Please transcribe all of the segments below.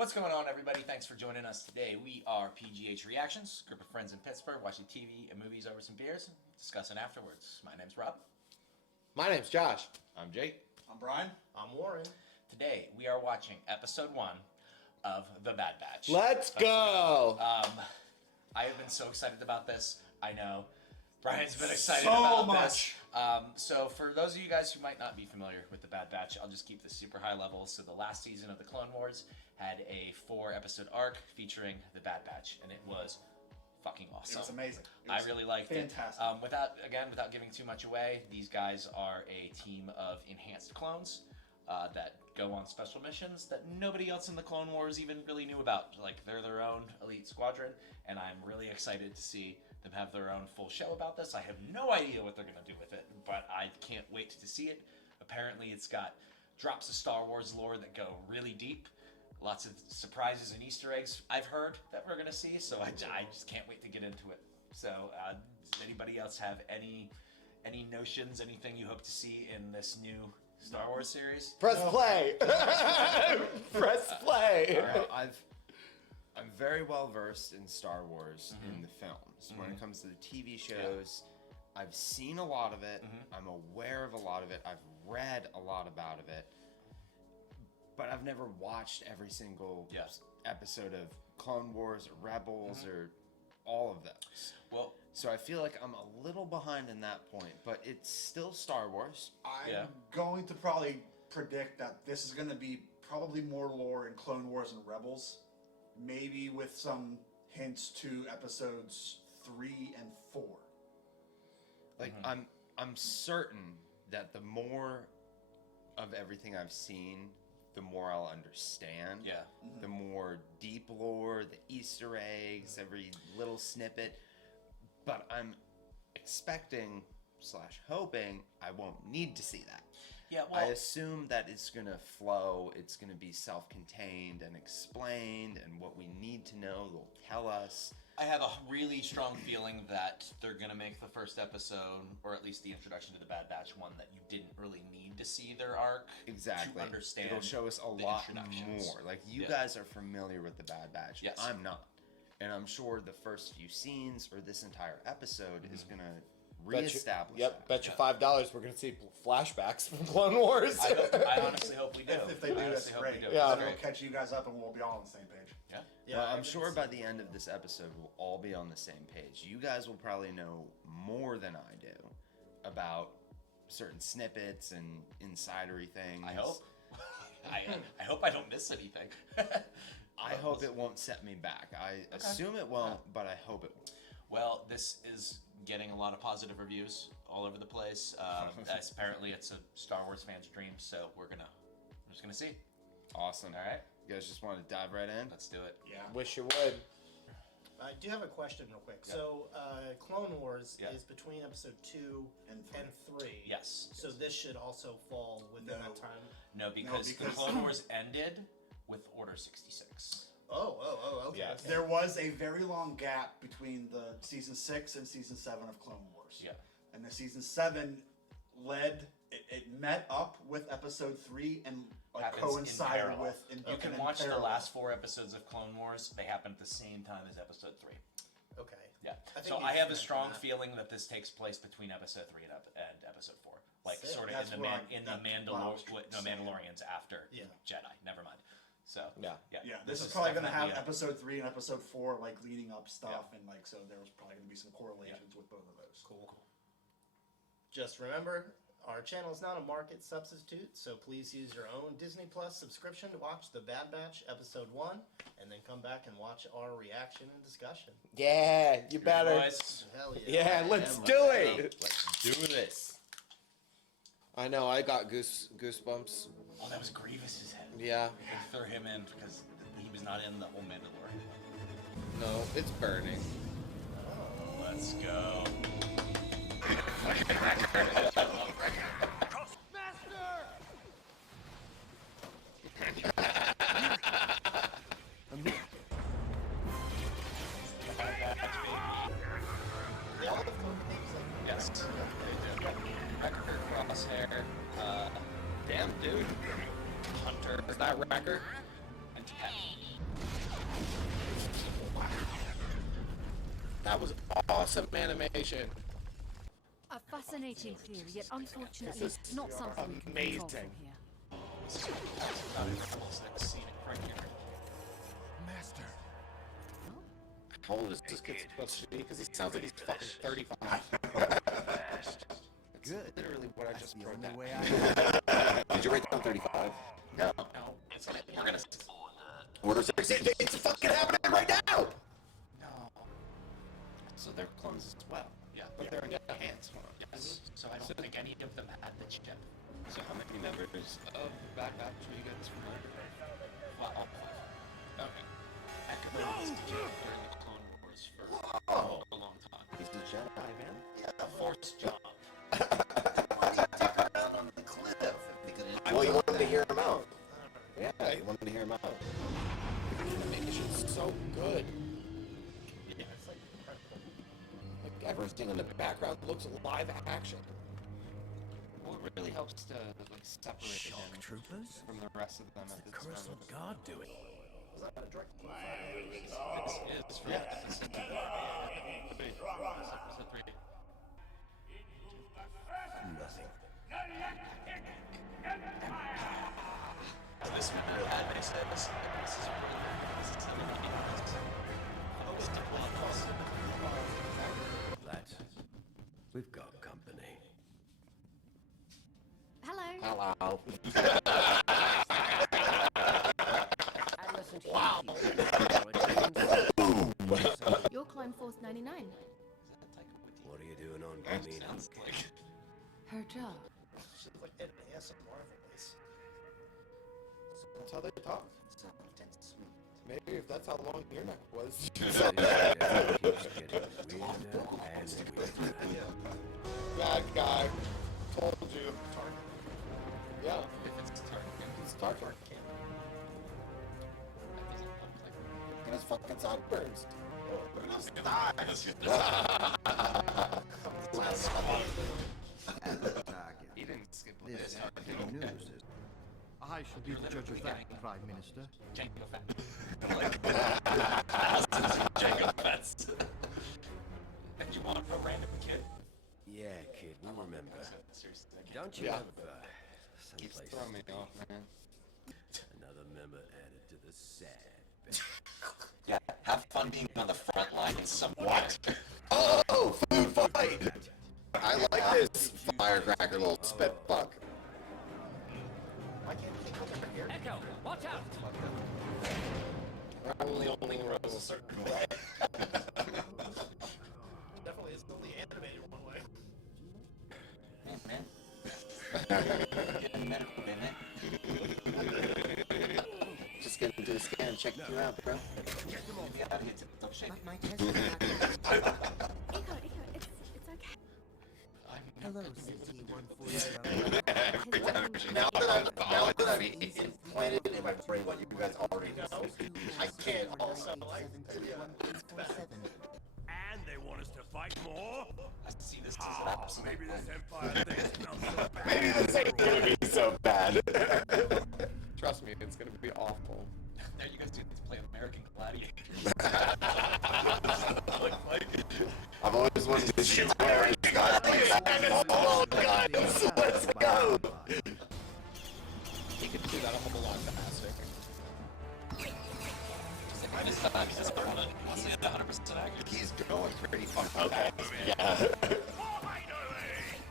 What's going on, everybody? Thanks for joining us today. We are PGH Reactions, a group of friends in Pittsburgh watching TV and movies over some beers and discussing afterwards. My name's Rob. My name's Josh. I'm Jake. I'm Brian. I'm Warren. Today, we are watching episode 1 of The Bad Batch. Let's go! I have been so excited about this. I know Brian's been excited So about much. this. So for those of you guys who might not be familiar with The Bad Batch, I'll just keep this super high level. So the last season of the Clone Wars had a 4-episode arc featuring The Bad Batch, and it was fucking awesome. It was amazing. I really liked fantastic. it. Without giving too much away, these guys are a team of enhanced clones that go on special missions that nobody else in the Clone Wars even really knew about. Like, they're their own elite squadron, and I'm really excited to see them have their own full show about this. I have no idea what they're going to do with it, but I can't wait to see it. Apparently, it's got drops of Star Wars lore that go really deep. Lots of surprises and Easter eggs I've heard that we're going to see, so I just can't wait to get into it. So, does anybody else have any notions, anything you hope to see in this new Star Wars series? Press play! Press play! I'm very well versed in Star Wars in the films. When it comes to the TV shows, I've seen a lot of it. I'm aware of a lot of it. I've read a lot about it. But I've never watched every single episode of Clone Wars or Rebels or all of those. Well, so I feel like I'm a little behind in that point, but it's still Star Wars. I'm going to probably predict that this is going to be probably more lore in Clone Wars and Rebels, maybe with some hints to episodes 3 and 4. Like I'm certain that the more of everything I've seen, the more I'll understand. Yeah. The more deep lore, the Easter eggs, every little snippet. But I'm expecting / hoping I won't need to see that. Yeah, well, I assume that it's going to flow, it's going to be self-contained and explained, and what we need to know they'll tell us. I have a really strong feeling that they're going to make the first episode, or at least the introduction to the Bad Batch, one that you didn't really need to see their arc Exactly. to understand. It'll show us a lot more. Like, you guys are familiar with the Bad Batch. Yes. I'm not. And I'm sure the first few scenes or this entire episode is going to reestablish that. Bet you $5 we're going to see flashbacks from Clone Wars. I honestly hope we do. If they do, that's great. Yeah. Then we'll catch you guys up and we'll be all on the same page. Yeah. Well, I'm sure by the end of this episode, we'll all be on the same page. You guys will probably know more than I do about certain snippets and insidery things. I hope. I hope I don't miss anything. I hope it won't set me back. I assume it won't, but I hope it won't. Well, this is getting a lot of positive reviews all over the place. Apparently, it's a Star Wars fan's dream, so we're just gonna see. Awesome. All right, You guys just want to dive right in? let's do it. Yeah. Wish you would. I do have a question real quick. Yeah. So, Clone Wars Yeah. is between episode 2 And and 3. Yes. So this should also fall within that time. No, because the because- Clone Wars ended with Order 66. Oh, okay. Yeah. okay. There was a very long gap between the season 6 and season 7 of Clone Wars. Yeah. And the season 7 it met up with episode 3 and Happens in coincided parallel. with. You can watch the last 4 episodes of Clone Wars. They happen at the same time as episode 3. Okay. Yeah. I think So you I have a mentioned strong that. feeling that this takes place between episode 3 and episode 4. Like, Sick. sort of That's in what I- the that- wow, Mandalorians after Yeah. Jedi. Never mind. So Yeah. Yeah, this is probably going to have definitely episode 3 and episode 4 like leading up stuff, and like so there was probably going to be some correlations with both of those. Cool. Just remember, our channel is not a market substitute, so please use your own Disney Plus subscription to watch The Bad Batch episode 1, and then come back and watch our reaction and discussion. Yeah, you better. Boys. Hell yeah. Yeah, let's do it. Let's do this. I know, I got goosebumps. Oh, that was Grievous's head. Yeah. They threw him in because he was not in the whole Mandalorian. No, it's burning. Let's go. They all have code names like Yes, they do. Wrecker, Crosshair, damn dude. Hunter. Is that Wrecker? And Pet. That was awesome animation. A fascinating theory, yet unfortunately This is not something we can control from amazing. here. Master. How old is this kid supposed to be? Because he sounds like he's fucking 35. Good. Literally what I just wrote down. Did you write down 35? No, we're gonna. Order 16. It's fucking happening right now! No. So they're clones as well. Yeah. But they're enhanced ones. Yes. So I don't think any of them had the chip. So how many members of Bad Batch are you guys familiar with? Well, all five. Okay. Echo was during the Clone Wars for a long time. He's a Jedi, man. Yeah, the Force job. On the cliff. Well, you wanted to hear him out. Yeah, you wanted to hear him out. The animation's so good. Yeah. Like, everything in the background looks live action. Well, it really helps to like separate him Troopers? from the rest of them at this Curse moment. of God doing? This is from episode 3. Episode 3. Nothing. This one had they said this is really this is Lads, we've got company. Hello. Hello. Wow. You're Clone Force 99. What are you doing on Kamino? sounds like Her job. She's like an ASMR voice. That's how they talk. Maybe if that's how long your neck was. Bad guy. Told you. Yeah. if it's Tarkin. It's Tarkin. That doesn't look like Look at his fucking sideburns. He didn't skip a This bit. news is... I shall be the judge of that, Prime Minister. Jango Fett. Thousands of Jango Fetts. And you want a random kid? Yeah, kid, we remember. Seriously, I can't. Don't you Yeah. have Keeps someplace throwing me off, man. another member added to the sad Yeah, have fun being on the front line in some what? Oh, food fight! I like this firecracker little spit fuck. Why can't you think over here? Echo, watch out! Probably only grows a certain way. Definitely is only animated one way. Hey, man. Just get into the scan, check you out, bro. Get out of here, tip-top shape. My test is Echo, it's okay. Hello, CT-140. Now that I've implanted in my brain what you guys already know, I can't also like. And they want us to fight more? I see this as absolute. Maybe this Empire thing's not so bad. Maybe this ain't gonna be so bad. Trust me, it's gonna be awful. There you guys get to play American Gladiators. I've always wanted to shoot wearing guns and all guns. Let's go. He could do that a whole lot faster. This time he doesn't want to see it 100% accurate. He's going pretty fucking fast. Yeah.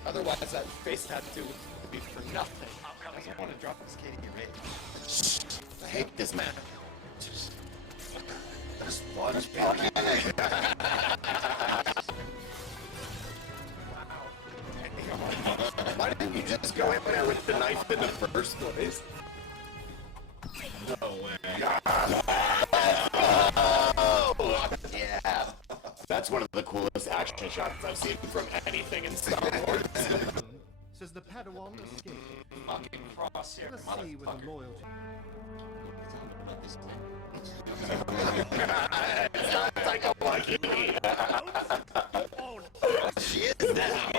Otherwise, that face tattoo would be for nothing. He doesn't want to drop his kitty rate. I hate this man. There's blood. Why didn't you just go in there with the knife in the first place? No way. Oh, yeah. That's one of the coolest action shots I've seen from anything in Star Wars. Says the Padawan escaped. Fucking crosshair, Let's see with motherfucker. loyalty. Sounds like a lucky me. She is now.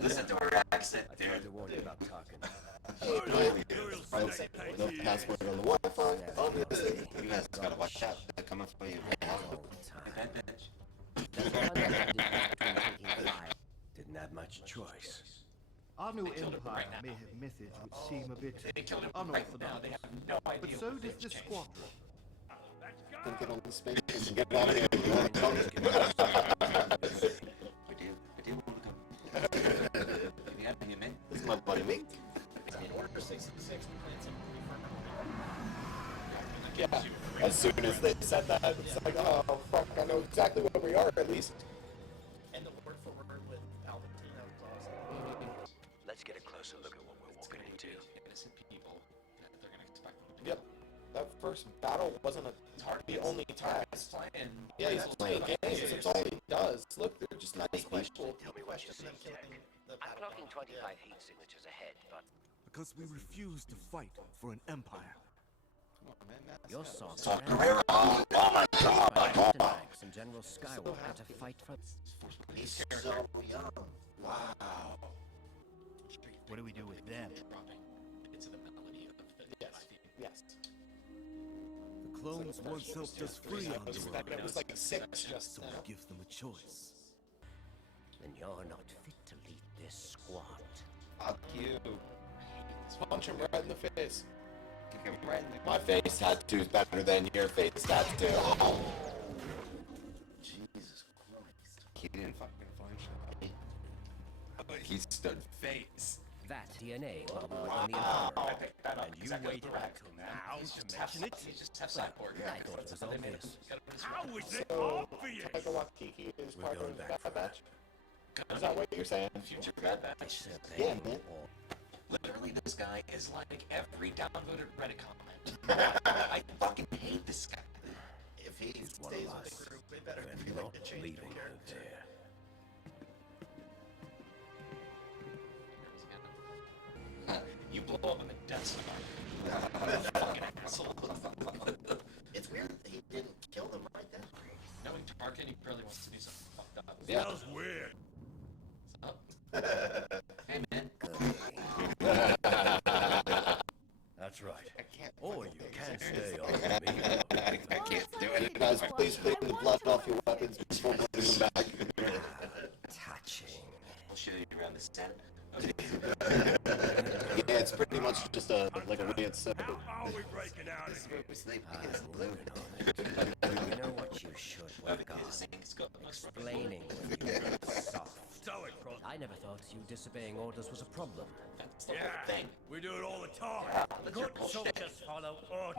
Listen to her accent, I tried to dude. warn you about talking. No password on the Wi-Fi, obviously. You guys gotta watch out. They're coming for you. All the time. That bitch. Didn't have much choice. Our new empire may have methods which seem a bit unorthodox, but so does this squadron. Get on the space and get out of here. You want to come? We do want to come. Yeah, you man. This is my buddy Mink. In Order 66, we played some Yeah. As soon as they said that, it's like, oh fuck, I know exactly where we are at least. and the word for word with Palpatine, that was awesome. Let's get a closer look at what we're walking into. Innocent people that they're gonna expect. Yep. That first battle wasn't the only task. Playing. Yeah, he's playing games. That's all he does. Look, they're just nice people. Tell me what you see. Them killing the I'm battle clocking bomb. 25 heat signatures ahead, but Because we refuse to fight for an empire. your song Guerrero! Oh my god! Max and General Skywalker to fight for. He's so young. Wow. What do we do with them? Dropping bits of the melody of the Yes. The clones once helped us free on the world, It was like 6 just so now. we give them a choice. Then you're not fit to lead this squad. Fuck you. Punch him right in the face. Kick him right in the... My face tattoo's better than your face tattoo. Oh. Jesus Christ. He didn't fucking flinch. But he stood face. That DNA bubbled on the Empire, I picked that up. and you exactly waited correct. until now to mention it. You just have cyborg. I thought it was obvious. How is Taika Waititi is We're part going of the back Bad for Batch. Is that what you're saying? Future Bad Batch. Disobey Yeah, man. or Literally, this guy is like every downvoted Reddit comment. I fucking hate this guy. If he one stays of with us. the group, we better We're be not like to change leaving the her character. there. You blow up in the Death Star. Fucking asshole. It's weird that he didn't kill them right then. Knowing Tarkin, he really wants to do something fucked up. Yeah. weird. Hey, man. That's right. I can't. Or you can stay on me. I can't do it. Guys, please clean the blood off your weapons before putting them back. Touching. We'll show you around the set. Yeah, it's pretty much just a like a weird set. I'm working on it. You know what you should work on? Explaining when you were soft. I never thought you disobeying orders was a problem. That's the whole thing. We do it all the time. Good soldiers follow orders.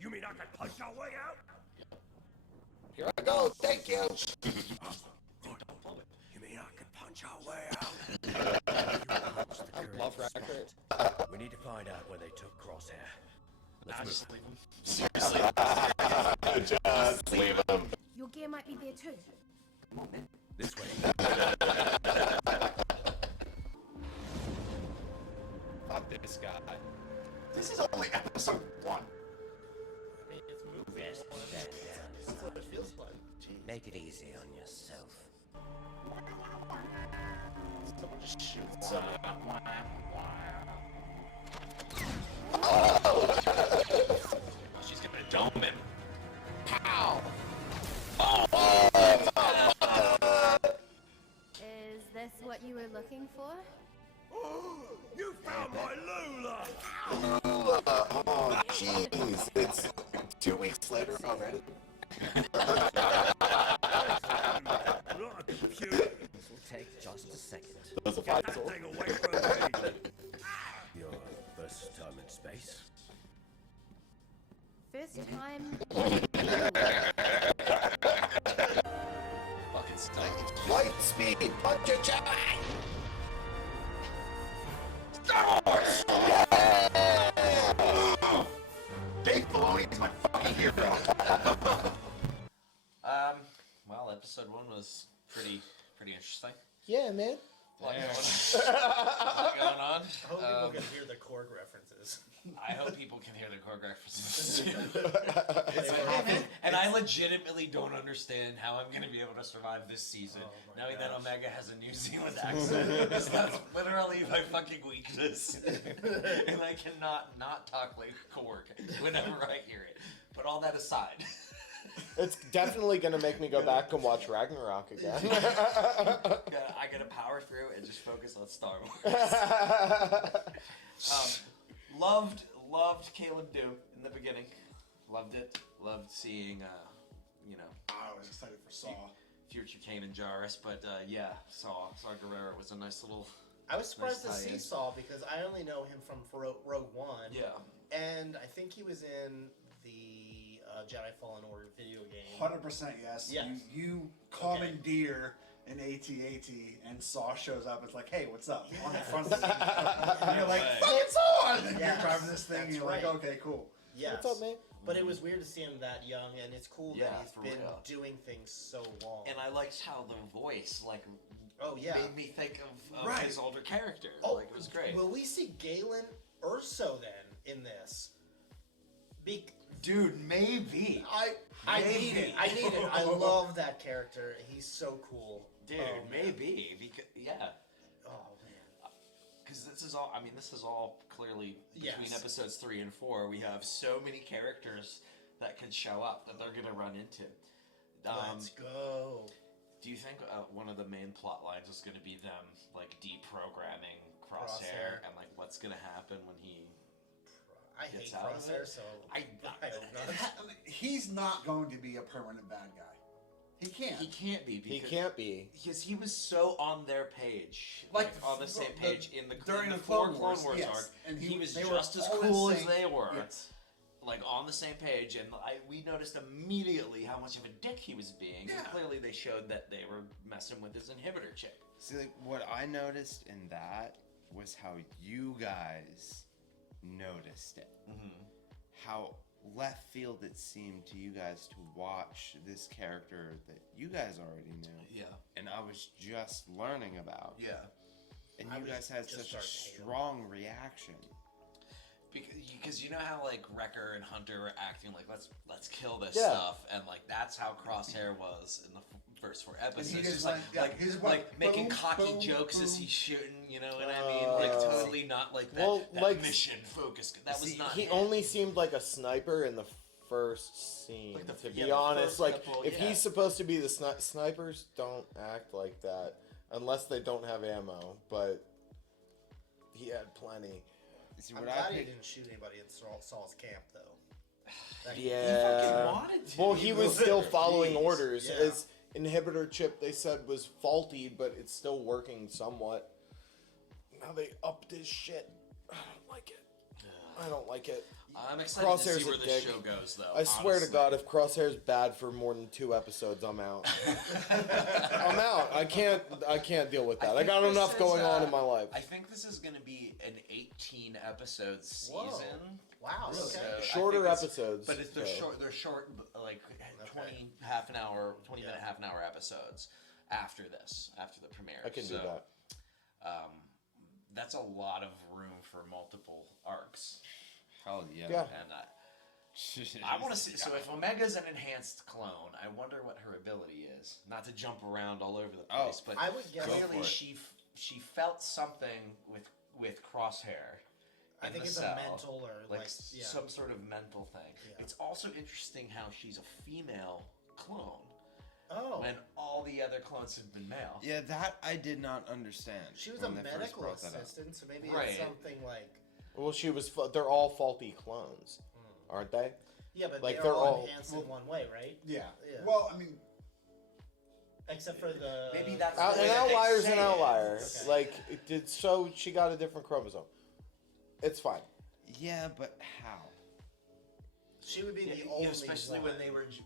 You mean I can punch our way out? Here I go. Thank you. You mean I can punch our way out? Love record. We need to find out where they took Crosshair. Nah, just leave him. Seriously. Just leave him. Your gear might be there too. Come on, man. This way. Fuck this guy. This is only episode 1. I mean, it's moving. That's what it feels like. Jeez. Make it easy on yourself. Someone just shoot someone. She's gonna dome him. Pow. Is this what you were looking for? You found my Lula! Oh, jeez. It's 2 weeks later already. Not a computer. This will take just a second. Those are Get that vital. thing away from me. Your first time in space? First time. Fucking stuff. Light speed. Punch a jack. Big Baloney's my fucking hero. Well, episode 1 was pretty interesting. Yeah, man. A lot going on. I hope people can hear the Korg references. I hope people can hear the Korg references too. And I legitimately don't understand how I'm going to be able to survive this season, knowing that Omega has a New Zealand accent. Because that's literally my fucking weakness. And I cannot not talk like Korg whenever I hear it. But all that aside, It's definitely gonna make me go back and watch Ragnarok again. I gotta power through and just focus on Star Wars. Loved Caleb Dew in the beginning. Loved it. Loved seeing, I was excited for Saw. future Kanan Jarrus, but Saw Gerrera was a nice little. I was surprised Nice to see tie-in. Saul because I only know him from Rogue One. Yeah. And I think he was in the Jedi Fallen Order video game. 100% yes. Yes. You commandeer an AT-AT and Saw shows up. It's like, hey, what's up? On the front of the seat. And you're like, fucking Saw! And then Yes, you're driving this thing and that's you're right. like, okay, cool. Yes. What's up, man? But it was weird to see him that young, and it's cool Yeah, that he's for been real. doing things so long. And I liked how the voice, oh, yeah. made me think of Right. his older character. Oh, It was great. Will we see Galen Urso then in this? Dude, maybe. I need it. I need it. I love that character. He's so cool. Dude, Oh, man. maybe. Because, Oh man. Because this is all clearly between Yes. episodes 3 and 4. We have so many characters that can show up that they're gonna run into. Let's go. Do you think one of the main plot lines is gonna be them deprogramming Crosshair and what's gonna happen when he? I Gets hate out of Crosshair, it? so I hope not. He's not going to be a permanent bad guy. He can't. He can't be. He Because, can't be. Because he was so on their page, on the same page in the during in the 4 Clone Clone Wars, Wars yes. arc, And he was they were just as all in cool as sync. they were. Yes. On the same page, and we noticed immediately how much of a dick he was being. And Yeah. clearly, they showed that they were messing with his inhibitor chip. See, what I noticed in that was how you guys noticed it. Mm-hmm. How left field it seemed to you guys to watch this character that you guys already knew, Yeah, and I was just learning about. yeah. And I you was guys had just such a starting to hate him. strong reaction. Because you know how Wrecker and Hunter were acting let's kill this Yeah. stuff, and that's how Crosshair was in the first 4 episodes. he just Just went- he just went making boom, cocky boom, jokes as boom. he's shooting. You know what I mean? Totally not that, Well, that mission focused. That was not. He him. only seemed like a sniper in the first scene. Like the- to yeah, be the honest, first couple, if yeah. he's supposed to be the snipers, don't act like that unless they don't have ammo. But he had plenty. See, I'm what I glad he picked, didn't shoot anybody at Saul's camp, though. That- He Yeah. fucking wanted to. Well, he was still following Jeez. orders. Yeah. His inhibitor chip, they said, was faulty, but it's still working somewhat. Now they upped his shit. I don't like it. I don't like it. I'm excited to Crosshair's see where a this dick. show goes, though. I swear to honestly. God, if Crosshair's bad for more than 2 episodes, I'm out. I'm out. I can't deal with that. I think got this enough is, going on in my life. I think this is going to be an 18 episode season. Whoa. Wow. So Okay. I Shorter think it's- episodes, but they're so. short. They're short, 20 half an hour, 20 minute half an hour episodes after the premiere. I can do So, that. That's a lot of room for multiple arcs, hell yeah. Yeah. and I want to see. So if Omega's an enhanced clone, I wonder what her ability is. Not to jump around all over the place, but I would guess- Go clearly for it. she felt something with Crosshair. I in think the it's cell, a mental or yeah. some sort of mental thing. Yeah. It's also interesting how she's a female clone Oh. when all the other clones have been male. Yeah, that I did not understand. She was when a they first medical brought that up. assistant, so maybe Right. it's something like. Well, they're all faulty clones, aren't they? Yeah, but Like, they're they're all all- enhanced in one way, right? Yeah. Yeah. Well, I mean, Except for the. Maybe that's An the way that they outlier's say an it. outlier. Okay. Like, she got a different chromosome. It's fine. Yeah, but how? She would be Yeah, the you know, only especially one.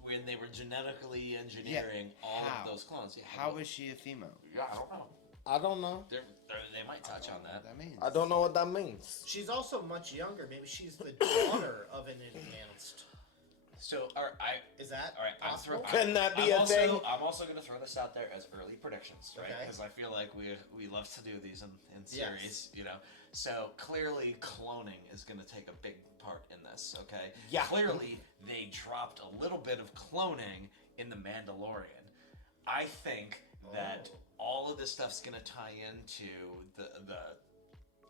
when they were genetically engineering all how? of those clones. Yeah, How is she a female? Yeah, I don't know. I don't know. They might touch on that. That means. I don't know what that means. She's also much younger. Maybe she's the daughter of an enhanced. So, Is that all right, possible? Can that be a thing? I'm also going to throw this out there as early predictions, right? Okay. Because I feel like we love to do these in Yes. series, you know. So clearly, cloning is going to take a big part in this. Okay. Yeah. Clearly, they dropped a little bit of cloning in the Mandalorian. I think that all of this stuff's going to tie into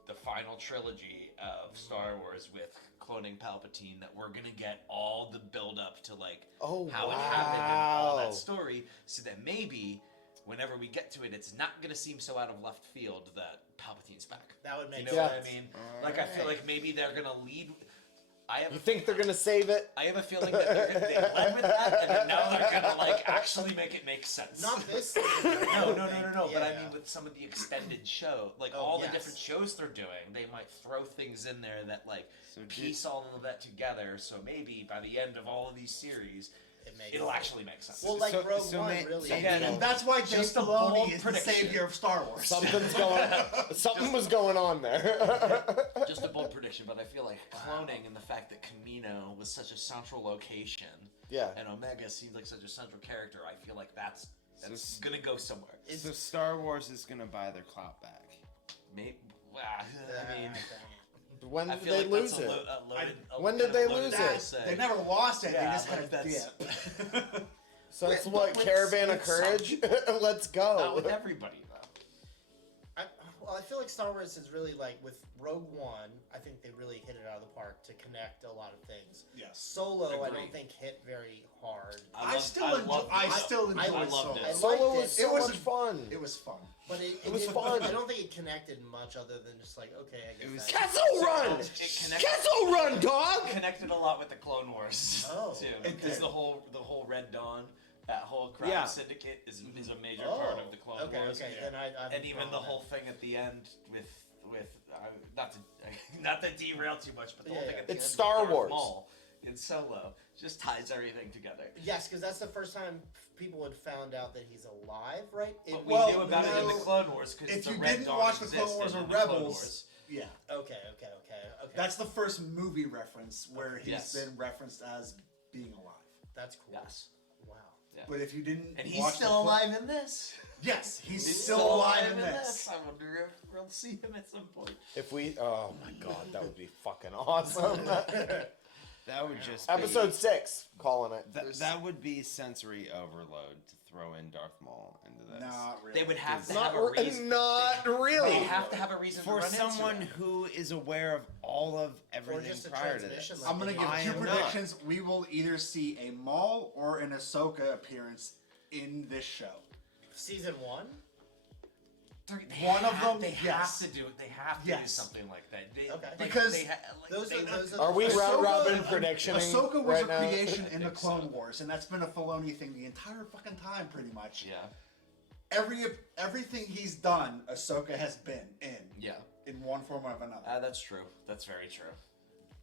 the final trilogy of Star Wars with cloning Palpatine, that we're gonna get all the build up to like Oh, how it happened and all wow. that story, so that maybe whenever we get to it, it's not gonna seem so out of left field that Palpatine's back. That would make You know sense. what I mean? Like I feel like maybe they're gonna lead. You think they're gonna save it? I have a feeling that they led with that, and then now they're gonna like actually make it make sense. Not this. No. But I Yeah. mean, with some of the extended show, like Oh, all yes. the different shows they're doing, they might throw things in there that like So piece all of that together. So maybe by the end of all of these series, It makes it'll sense. actually make sense. Well, like So- Rogue so One may- really. so Again, And that's why Dave Just a Filoni bold is prediction. the savior of Star Wars. Something's going. Something was going on there. Just a bold prediction, but I feel like cloning and the fact that Camino was such a central location, Yeah. and Omega seemed like such a central character, I feel like that's So- gonna go somewhere. So Star Wars is gonna buy their clout back. Maybe. I mean, When I did feel they like lose that's it? When did they lose loaded it? to say. They never lost it. Yeah, they just had a like that's- dip. So it's But what, with- Caravan of with some Courage? people. Let's Not go. with everybody though. Well, I feel like Star Wars is really like with Rogue One. I think they really hit it out of the park to connect a lot of things. Yes. Solo, I Agreed. don't think hit very hard. I still enjoy I loved it. I Solo liked was it. so It was much fun. It was fun. But it was didn't- fun. I don't think it connected much other than just like, okay, I guess It was- that's- Castle Run! It connected, Castle Run, dog! connected a lot with the Clone Wars Oh, too, it because did. the whole Red Dawn, that whole crowd Yeah. syndicate is a major Oh, part of the Clone okay, Wars. okay. Then I And even the whole thing at the end with not to not to derail too much, but the whole Yeah, thing yeah. at the It's end Star with Darth Wars. Maul in Solo just ties everything together. Yes, because that's the first time people had found out that he's alive, right? But we Well, knew about it in the no, Clone Wars because If the you Red didn't Dawn watch the Clone existed Wars or in the Clone Rebels, Wars. yeah, Okay. that's the first movie reference where he's Yes. been referenced as being alive. That's cool. Yes. Wow. But if you didn't, And he's watch still the alive in this. Yes, he's still alive in this. I wonder if we'll see him at some point. If we, oh my god, that would be fucking awesome. That would just Episode 6, calling it. That would be sensory overload to throw in Darth Maul into this. Not really. They would have to Not, have a reason. not really. They have to have a reason For to run someone into it. who is aware of all of everything just a prior to transmission this. like I'm gonna I give two am not. predictions. We will either see a Maul or an Ahsoka appearance in this show. Season 1? One of them, They yes. have to do it. They have to do Yes. something like that. They, Okay. like, Because they Those are Are we round robin Ahsoka- predictioning Ahsoka was right a now? creation in the think so. Clone Wars, and that's been a Filoni thing the entire fucking time, pretty much. Yeah. Everything he's done, Ahsoka has been Yeah. in one form or another. That's true. That's very true.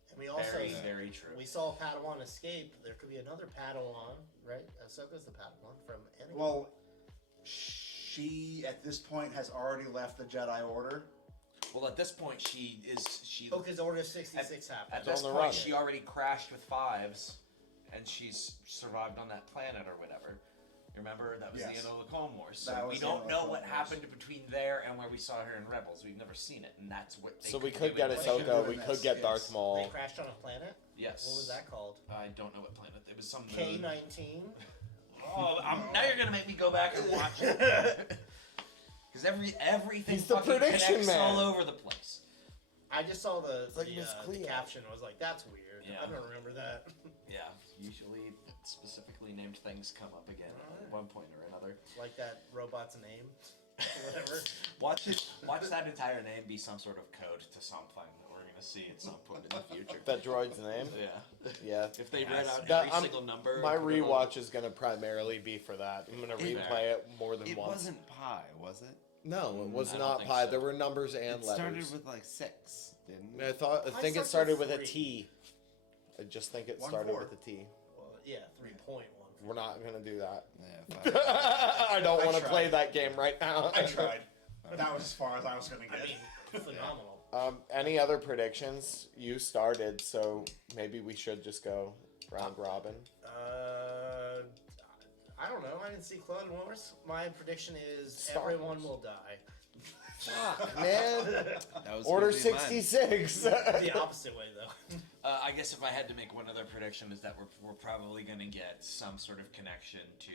And we also Very, very true. we saw Padawan escape. There could be another Padawan, right? Ahsoka's the Padawan from Anakin. Well, she at this point has already left the Jedi Order. Well, at this point, she. Oh, because Order 66 At happened. this on the point, run. she already crashed with Fives, and she's survived on that planet or whatever. Remember, that was the Yes. end of the Clone Wars. So That we was the don't end of the know Clone what Wars. happened between there and where we saw her in Rebels. We've never seen it, and that's what. They So we do could get in this. Ahsoka, we Yes. could get Darth They Maul. crashed on a planet. Yes. What was that called? I don't know what planet. It was some moon. K-19. Oh, now you're gonna make me go back and watch it. Because everything He's the fucking prediction connects man. all over the place. I just saw like the Miss Cleo. caption. I was like, that's weird. Yeah. I don't remember that. Yeah, usually specifically named things come up again at one point or another. Like that robot's name. Whatever. Watch that entire name be some sort of code to something that we're gonna see at some point in the future. That droid's name? Yeah. Yeah. If they read out That- every single number. My and put it on- rewatch is going to primarily be for that. I'm going to replay it more than It once. wasn't pi, was it? No, it was I don't not think pi. so. There were numbers and It letters. started with like 6, didn't it? I Pi think it starts started with with a 3. T. I just think it 1, started 4. with a T. Well, yeah, 3.1. We're not going to do that. Yeah, fuck. I don't I want to tried. play that game right now. I tried. That was as far as I was gonna I get. mean, phenomenal. Any other predictions? You started, so maybe we should just go round robin. I don't know. I didn't see Clone Wars. My prediction is Star everyone Wars. will die. Fuck, man. That was Order gonna be mine. 66. The opposite way, though. I guess if I had to make one other prediction, is that we're probably going to get some sort of connection to.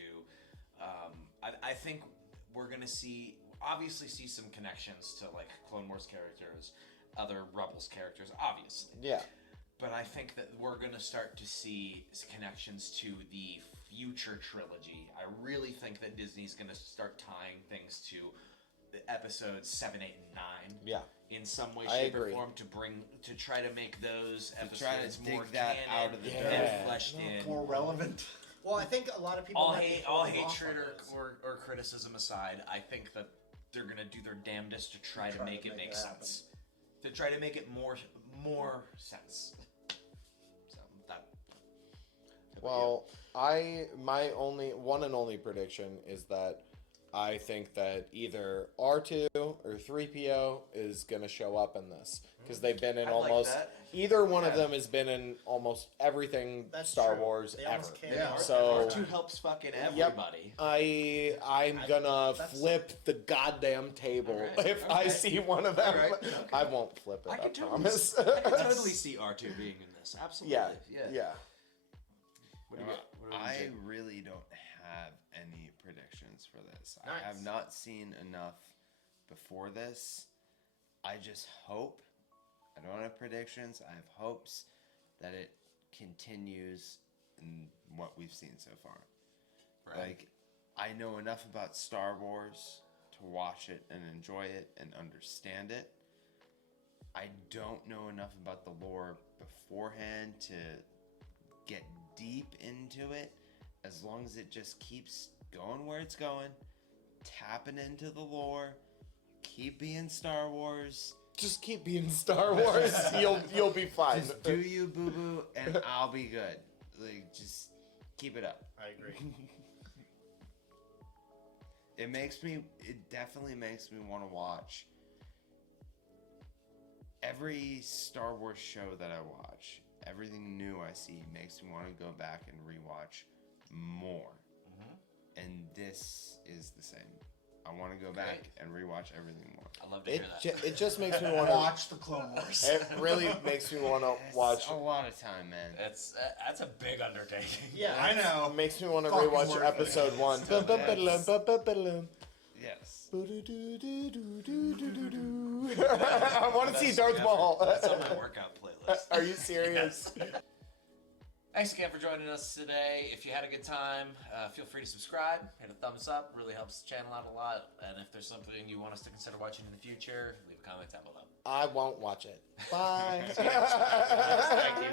I think we're going to obviously see some connections to like Clone Wars characters, other Rebels characters, obviously. Yeah. But I think that we're going to start to see connections to the future trilogy. I really think that Disney's going to start tying things to the episodes 7, 8, and 9. Yeah. In some way, I shape, agree. or form to try to make those episodes try to dig more that canon out of the and dirt. fleshed in. More relevant. Well, I think a lot of people All might be hate, holding off on hatred those. or criticism aside, I think that they're gonna do their damnedest to try to make it make sense. To try to make it more sense. So that. Well, my one and only prediction is that I think that either R2 or 3PO is gonna show up in this because they've been in I like almost that. either one of them has been in almost everything That's Star true. Wars They ever. almost came Yeah. out. So R2 helps fucking everybody. I'm gonna flip the goddamn table Alright, if I okay. see one of them. Alright, okay. I won't flip it. I, totally, promise. I can totally see R2 being in this. Absolutely. yeah. What do you got? What do you I think? really don't have any predictions for this. Nice. I have not seen enough before this. I just hope. I don't have predictions. I have hopes that it continues in what we've seen so far. Right. Like, I know enough about Star Wars to watch it and enjoy it and understand it. I don't know enough about the lore beforehand to get deep into it. As long as it just keeps going where it's going, tapping into the lore, keep being Star Wars. Just keep being Star Wars. you'll be fine. Just do you, boo boo, and I'll be good. Like, just keep it up. I agree. It definitely makes me want to watch every Star Wars show that I watch. Everything new I see makes me want to go back and rewatch more. And this is the same. I want to go back and rewatch everything more. I love to hear that. It just makes me want to Watch the Clone Wars. It really makes me want to watch. It's a lot of time, man. That's a big undertaking. Yeah, I know. Makes me want to Fucking rewatch worth it. episode 1. Yes. I want to see Darth Maul. That's on my workout playlist. Are you serious? Thanks again for joining us today. If you had a good time, feel free to subscribe, hit a thumbs up. Really helps the channel out a lot. And if there's something you want us to consider watching in the future, leave a comment down below. I won't watch it. Bye. Thank you.